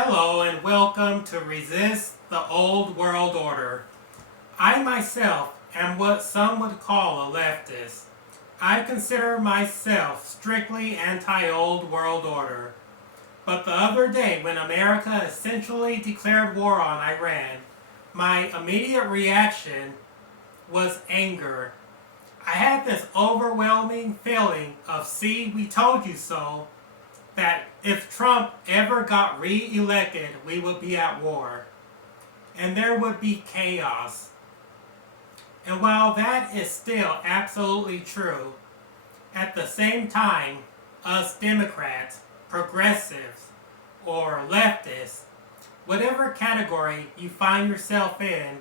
Hello and welcome to Resist the Old World Order. I myself am what some would call a leftist. I consider myself strictly anti-old world order. But the other day when America essentially declared war on Iran, my immediate reaction was anger. I had this overwhelming feeling of see, we told you so, that if Trump ever got re-elected, we would be at war. And there would be chaos. And while that is still absolutely true, at the same time, us Democrats, progressives, or leftists, whatever category you find yourself in,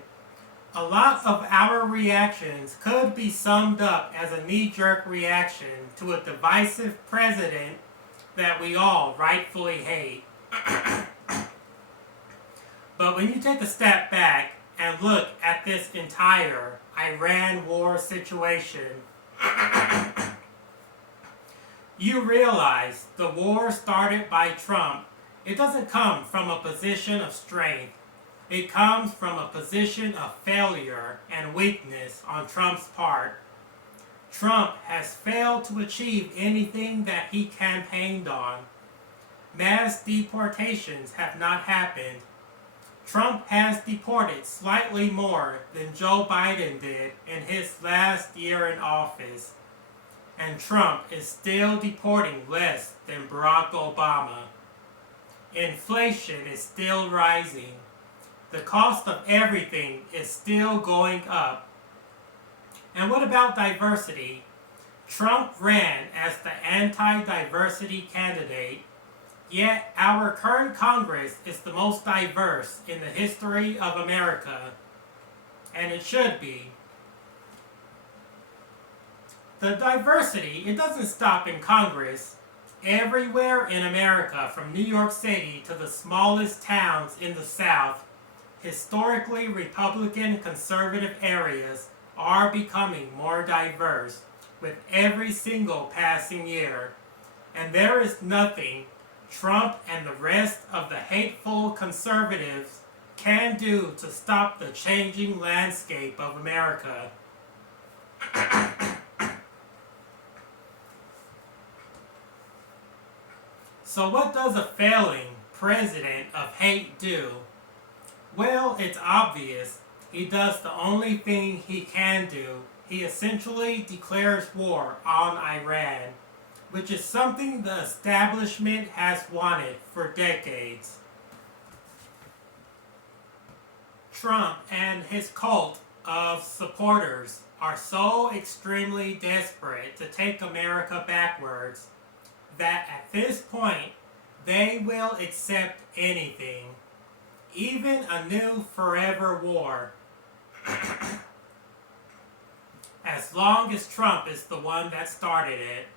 a lot of our reactions could be summed up as a knee-jerk reaction to a divisive president that we all rightfully hate. But when you take a step back and look at this entire Iran war situation, you realize the war started by Trump. It doesn't come from a position of strength. It comes from a position of failure and weakness on Trump's part. Trump has failed to achieve anything that he campaigned on. Mass deportations have not happened. Trump has deported slightly more than Joe Biden did in his last year in office. And Trump is still deporting less than Barack Obama. Inflation is still rising. The cost of everything is still going up. And what about diversity? Trump ran as the anti-diversity candidate, yet our current Congress is the most diverse in the history of America, and it should be. The diversity, it doesn't stop in Congress. Everywhere in America, from New York City to the smallest towns in the South, historically Republican conservative areas are becoming more diverse with every single passing year. And there is nothing Trump and the rest of the hateful conservatives can do to stop the changing landscape of America. So what does a failing president of hate do? Well, it's obvious. He does the only thing he can do. He essentially declares war on Iran, which is something the establishment has wanted for decades. Trump and his cult of supporters are so extremely desperate to take America backwards that at this point they will accept anything, even a new forever war. As long as Trump is the one that started it,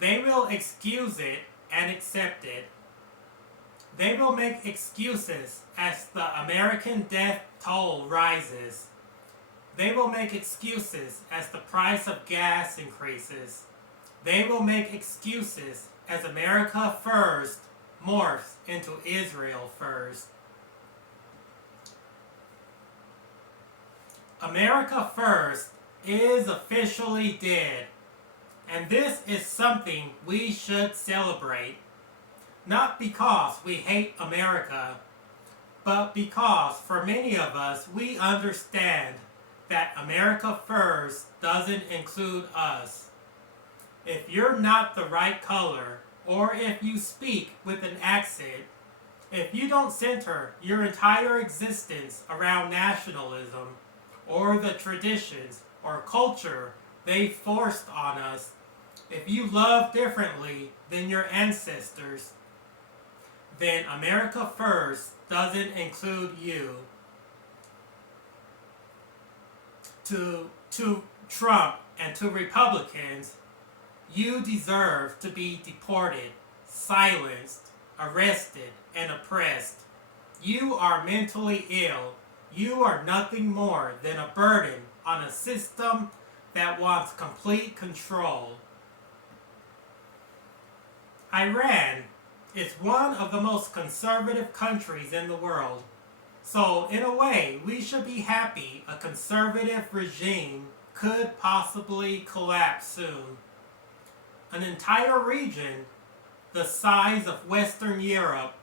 they will excuse it and accept it. They will make excuses as the American death toll rises. They will make excuses as the price of gas increases. They will make excuses as America First morphs into Israel First. America First is officially dead, and this is something we should celebrate. Not because we hate America, but because for many of us we understand that America First doesn't include us. If you're not the right color, or if you speak with an accent, if you don't center your entire existence around nationalism, or the traditions or culture they forced on us, if you love differently than your ancestors, then America First doesn't include you. To Trump and to Republicans, you deserve to be deported, silenced, arrested, and oppressed. You are mentally ill. You are nothing more than a burden on a system that wants complete control. Iran It's one of the most conservative countries in the world. So, in a way, we should be happy a conservative regime could possibly collapse soon. An entire region the size of Western Europe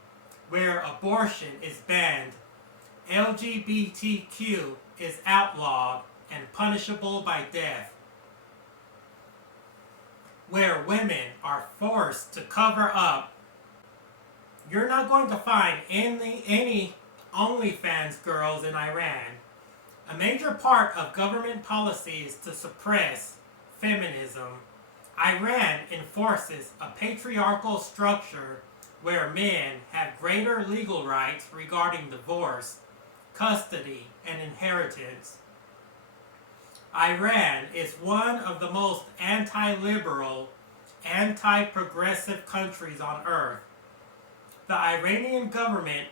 where abortion is banned, LGBTQ is outlawed and punishable by death, where women are forced to cover up. You're not going to find any OnlyFans girls in Iran. A major part of government policy is to suppress feminism. Iran enforces a patriarchal structure where men have greater legal rights regarding divorce, custody, and inheritance. Iran is one of the most anti-liberal, anti-progressive countries on earth. The Iranian government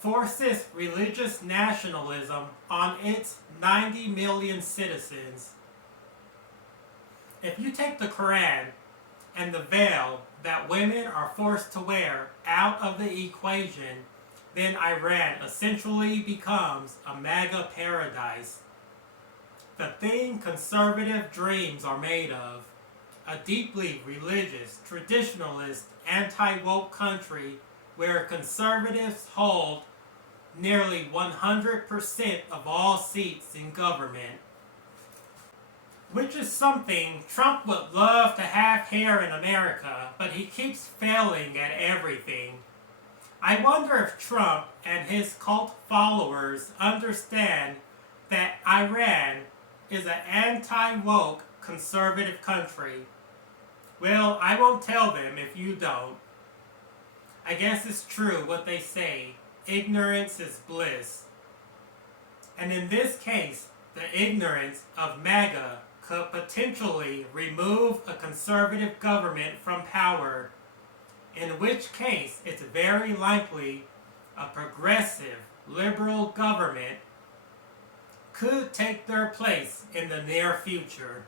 forces religious nationalism on its 90 million citizens. If you take the Quran and the veil that women are forced to wear out of the equation, then Iran essentially becomes a MAGA paradise. The thing conservative dreams are made of. A deeply religious, traditionalist, anti-woke country where conservatives hold nearly 100% of all seats in government. Which is something Trump would love to have here in America, but he keeps failing at everything. I wonder if Trump and his cult followers understand that Iran is an anti-woke conservative country. Well, I won't tell them if you don't. I guess it's true what they say, ignorance is bliss. And in this case, the ignorance of MAGA could potentially remove a conservative government from power, in which case it's very likely a progressive, liberal government could take their place in the near future.